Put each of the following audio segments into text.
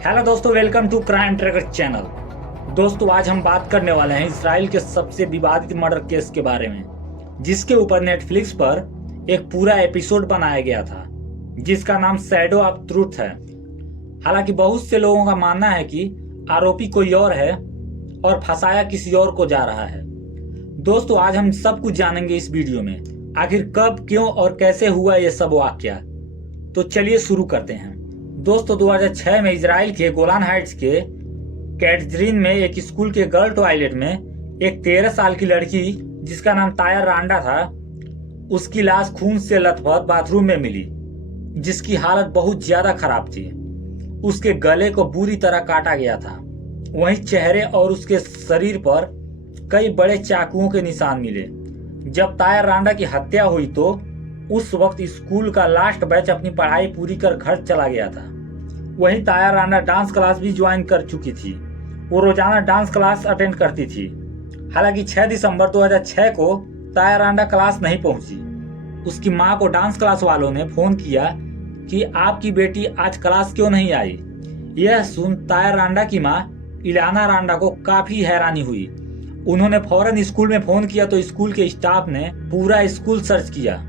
Hello दोस्तों, welcome to crime tracker channel. दोस्तों, आज हम बात करने वाले हैं इसराइल के सबसे विवादित मर्डर केस के बारे में, जिसके ऊपर नेटफ्लिक्स पर एक पूरा एपिसोड बनाया गया था, जिसका नाम शैडो ऑफ ट्रूथ है। हालांकि बहुत से लोगों का मानना है कि आरोपी कोई और है और फंसाया किसी और को जा रहा है। दोस्तों, आज हम सब कुछ जानेंगे इस वीडियो में, आखिर कब, क्यों और कैसे हुआ ये सब वाकया। तो चलिए शुरू करते हैं। दोस्तों, 2006 में इजराइल के गोलान हाइट्स के कैटजरीन में एक स्कूल के गर्ल टॉयलेट में एक 13 साल की लड़की जिसका नाम ताया रांडा था, उसकी लाश खून से लथपथ बाथरूम में मिली, जिसकी हालत बहुत ज्यादा खराब थी। उसके गले को बुरी तरह काटा गया था। वहीं चेहरे और उसके शरीर पर कई बड़े चाकुओं के निशान मिले। जब ताया रांडा की हत्या हुई तो उस वक्त स्कूल का लास्ट बैच अपनी पढ़ाई पूरी कर घर चला गया था। वहीं ताया रांडा डांस क्लास भी ज्वाइन कर चुकी थी। वो रोजाना डांस क्लास अटेंड करती थी। हालांकि 6 दिसंबर 2006 को ताया रांडा क्लास नहीं पहुंची। उसकी मां को डांस क्लास वालों ने फोन किया कि आपकी बेटी आज क्लास क्यों नहीं आई। यह सुन ताया रांडा की मां इलाना रांडा को काफी हैरानी हुई। उन्होंने फौरन स्कूल में फोन किया तो स्कूल के स्टाफ ने पूरा स्कूल सर्च किया,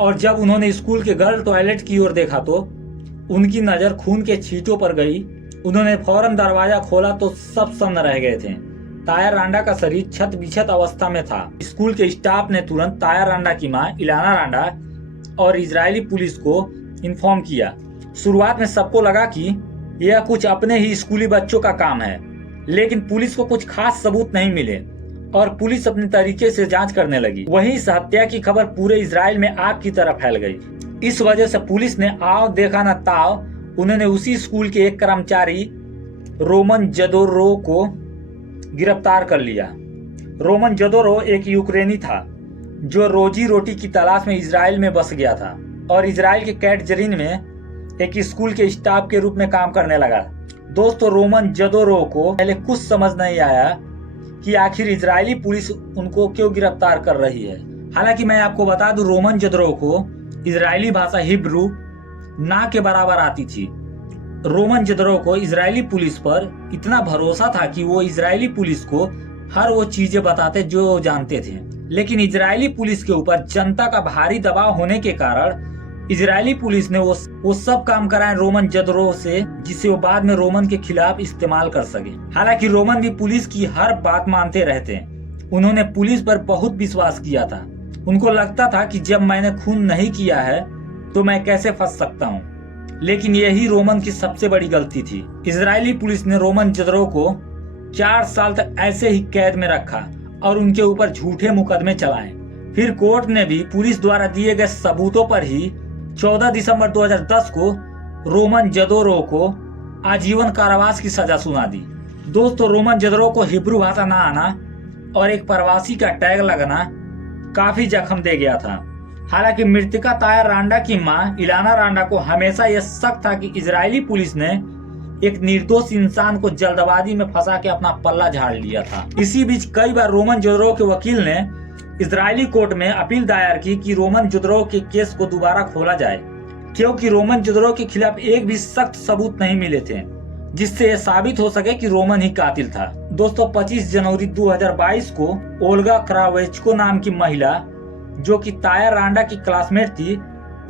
और जब उन्होंने स्कूल के गर्ल टॉयलेट की ओर देखा तो उनकी नजर खून के छींटों पर गई। उन्होंने फौरन दरवाजा खोला तो सब सन्न रह गए थे। ताया रांडा का शरीर छत बिछत अवस्था में था। स्कूल के स्टाफ ने तुरंत ताया रांडा की मां इलाना रांडा और इजरायली पुलिस को इन्फॉर्म किया। शुरुआत में सबको लगा कि यह कुछ अपने ही स्कूली बच्चों का काम है, लेकिन पुलिस को कुछ खास सबूत नहीं मिले और पुलिस अपने तरीके से जांच करने लगी। वहीं इस हत्या की खबर पूरे इजराइल में आग की तरह फैल गई। इस वजह से पुलिस ने आओ देखा न ताव, उन्होंने उसी स्कूल के एक कर्मचारी रोमन जदोरो को गिरफ्तार कर लिया। रोमन जदोरो एक यूक्रेनी था जो रोजी रोटी की तलाश में इजराइल में बस गया था और इजराइल के कैटजरीन में एक स्कूल के स्टाफ के रूप में काम करने लगा। दोस्तों, रोमन जदोरो को पहले कुछ समझ नहीं आया कि आखिर इजरायली पुलिस उनको क्यों गिरफ्तार कर रही है। हालांकि मैं आपको बता दूं, रोमन जदरो को इजरायली भाषा हिब्रू ना के बराबर आती थी। रोमन जदरो को इजरायली पुलिस पर इतना भरोसा था कि वो इजरायली पुलिस को हर वो चीजें बताते जो वो जानते थे। लेकिन इजरायली पुलिस के ऊपर जनता का भारी दबाव होने के कारण इजरायली पुलिस ने वो सब काम कराए रोमन जदरो से, जिसे वो बाद में रोमन के खिलाफ इस्तेमाल कर सके। हालांकि रोमन भी पुलिस की हर बात मानते रहते। उन्होंने पुलिस पर बहुत विश्वास किया था। उनको लगता था कि जब मैंने खून नहीं किया है तो मैं कैसे फंस सकता हूँ। लेकिन यही रोमन की सबसे बड़ी गलती थी। इजरायली पुलिस ने रोमन जदरो को 4 साल तक ऐसे ही कैद में रखा और उनके ऊपर झूठे मुकदमे चलाए। फिर कोर्ट ने भी पुलिस द्वारा दिए गए सबूतों पर ही 14 दिसंबर 2010 को रोमन जदोरो को आजीवन कारावास की सजा सुना दी। दोस्तों, रोमन जदोरो को हिब्रू भाषा ना आना और एक प्रवासी का टैग लगना काफी जख्म दे गया था। हालांकि मृतका ताया रांडा की मां इलाना रांडा को हमेशा यह शक था कि इजरायली पुलिस ने एक निर्दोष इंसान को जल्दबाजी में फंसा के अपना पल्ला झाड़ लिया था। इसी बीच कई बार रोमन जदोरो के वकील ने इजरायली कोर्ट में अपील दायर की कि रोमन जदरो के केस को दोबारा खोला जाए, क्योंकि रोमन जदरो के खिलाफ एक भी सख्त सबूत नहीं मिले थे जिससे यह साबित हो सके कि रोमन ही कातिल था। दोस्तों, 25 जनवरी 2022 को ओल्गा क्रावेचको नाम की महिला, जो कि ताया रांडा की क्लासमेट थी,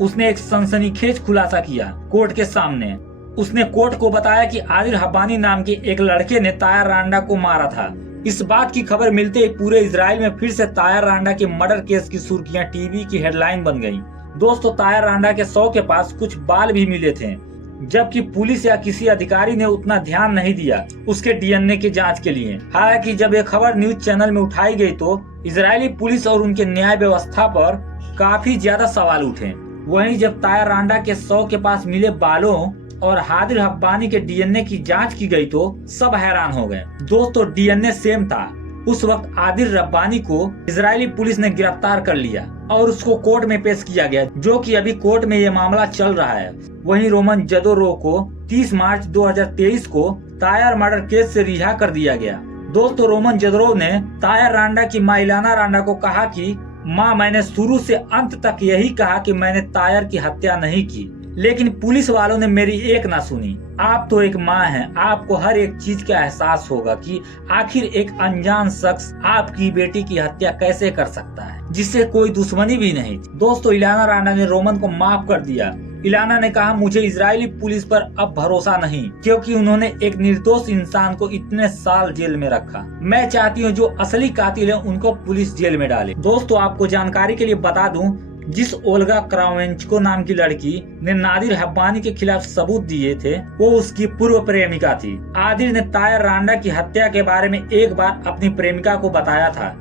उसने एक सनसनीखेज खुलासा किया कोर्ट के सामने। उसने कोर्ट को बताया कि आदिल हब्बानी नाम के एक लड़के ने ताया रांडा को मारा था। इस बात की खबर मिलते ही पूरे इजराइल में फिर से ताया रांडा के मर्डर केस की सुर्खियां टीवी की हेडलाइन बन गईं। दोस्तों, ताया रांडा के शव के पास कुछ बाल भी मिले थे, जबकि पुलिस या किसी अधिकारी ने उतना ध्यान नहीं दिया उसके डीएनए की जांच के लिए। हालांकि जब ये खबर न्यूज चैनल में उठाई गई तो इजरायली पुलिस और उनके न्याय व्यवस्था पर काफी ज्यादा सवाल उठे। वहीं जब ताया रांडा के शव के पास मिले बालों और आदिल हब्बानी के डीएनए की जांच की गई तो सब हैरान हो गए। दोस्तों, डीएनए सेम था। उस वक्त आदिल रब्बानी को इजरायली पुलिस ने गिरफ्तार कर लिया और उसको कोर्ट में पेश किया गया, जो कि अभी कोर्ट में ये मामला चल रहा है। वहीं रोमन जदोरो को 30 मार्च 2023 को ताया मर्डर केस से रिहा कर दिया गया। दोस्तों, रोमन जदोरो ने ताया रांडा की मां इलाना रांडा को कहा कि मां, मैंने शुरू से अंत तक यही कहा कि मैंने तायर की हत्या नहीं की, लेकिन पुलिस वालों ने मेरी एक ना सुनी। आप तो एक माँ हैं, आपको हर एक चीज का एहसास होगा कि आखिर एक अनजान शख्स आपकी बेटी की हत्या कैसे कर सकता है, जिससे कोई दुश्मनी भी नहीं थी। दोस्तों, इलियाना रांडा ने रोमन को माफ कर दिया। इलियाना ने कहा, मुझे इजरायली पुलिस पर अब भरोसा नहीं, क्योंकि उन्होंने एक निर्दोष इंसान को इतने साल जेल में रखा। मैं चाहती हूँ जो असली कातिल है उनको पुलिस जेल में डाले। दोस्तों, आपको जानकारी के लिए बता दूं, जिस ओल्गा क्रावेंचको नाम की लड़की ने नादिर हब्बानी के खिलाफ सबूत दिए थे, वो उसकी पूर्व प्रेमिका थी। आदिर ने तायर रांडा की हत्या के बारे में एक बार अपनी प्रेमिका को बताया था,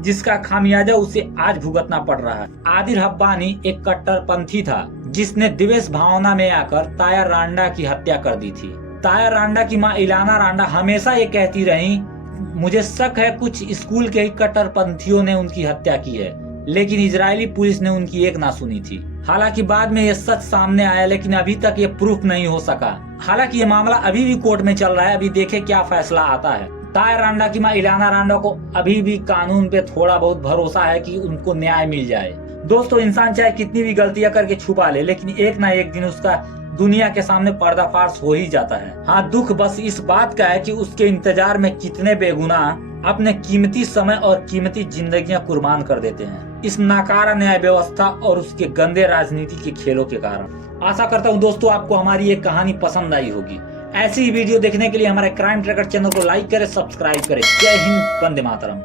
जिसका खामियाजा उसे आज भुगतना पड़ रहा है। आदिर हब्बानी एक कट्टरपंथी था, जिसने द्वेष भावना में आकर तायर रांडा की हत्या कर दी थी। तायर रांडा की मां इलियाना रांडा हमेशा ये कहती रही, मुझे शक है कुछ स्कूल के ही कट्टरपंथियों ने उनकी हत्या की है, लेकिन इजरायली पुलिस ने उनकी एक ना सुनी थी। हालांकि बाद में ये सच सामने आया, लेकिन अभी तक ये प्रूफ नहीं हो सका। हालांकि ये मामला अभी भी कोर्ट में चल रहा है, अभी देखे क्या फैसला आता है। तायर रांडा की मां इलियाना रांडा को अभी भी कानून पे थोड़ा बहुत भरोसा है कि उनको न्याय मिल जाए। दोस्तों, इंसान चाहे कितनी भी गलतियां करके छुपा ले, लेकिन एक ना एक दिन उसका दुनिया के सामने पर्दाफाश हो ही जाता है। हाँ, दुख बस इस बात का है कि उसके इंतजार में कितने बेगुनाह अपने कीमती समय और कीमती जिंदगियां कुर्बान कर देते हैं, इस नाकारा न्याय व्यवस्था और उसके गंदे राजनीति के खेलों के कारण। आशा करता हूँ दोस्तों आपको हमारी ये कहानी पसंद आई होगी। ऐसी ही वीडियो देखने के लिए हमारे क्राइम ट्रैकर चैनल को लाइक करें, सब्सक्राइब करें। जय हिंद, वंदे मातरम।